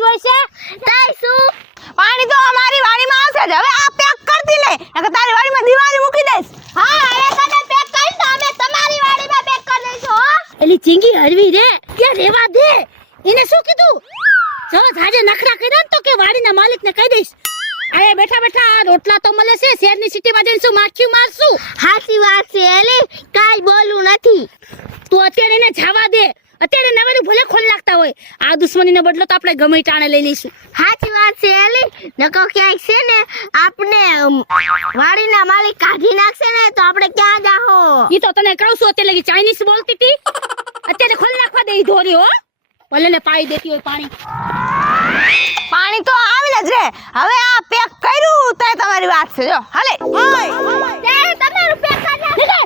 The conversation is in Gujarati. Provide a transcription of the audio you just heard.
જ હોય છે તાઈ શું પાણી તો અમારી વાડીમાં આવશે જ. હવે આ પેક કરતી લે નકર તારી વાડીમાં દિવાળી મૂકી દઈશ. હા હવે કને પેક કરી તો અમે તમારી વાડીમાં પેક કરી દઈશું હો. એલી ચીંગી હરવી રે ત્યાં રેવા દે. એને શું કીધું જો જાજે નખરા કર્યા ને તો કે વાડીના માલિકને કહી દઈશ. અરે બેઠા બેઠા આ રોટલા તો મળે છે. શહેરની સિટીમાં જઈને શું માખી મારશું. હાચી વાત છે એલી કાઈ બોલું નથી. તું અત્યારે એને જવા દે. અત્યારે નવેરું ભલે ખોલ નાખતા હોય આ દુશ્મનીનો બદલો તો આપણે ગમે ટાણે લઈ લઈશું. હાચી વાત છે એલી નકો ક્યાંક છે ને આપણે વાડીના માલિક કાઢી નાખશે ને તો આપણે ક્યાં જાહો. ઈ તો તને કહું છું અત્યારે લગી ચાઇનીઝ બોલતી હતી. અત્યારે ખોલ નાખવા દે ઈ ધોરી હો. ભલે ને પાઈ દેતી હોય પાણી. પાણી તો આવીને જ રે. હવે આ પેક કર્યું તો તમારી વાત છે. જો હાલે તે તમારું પેક કરી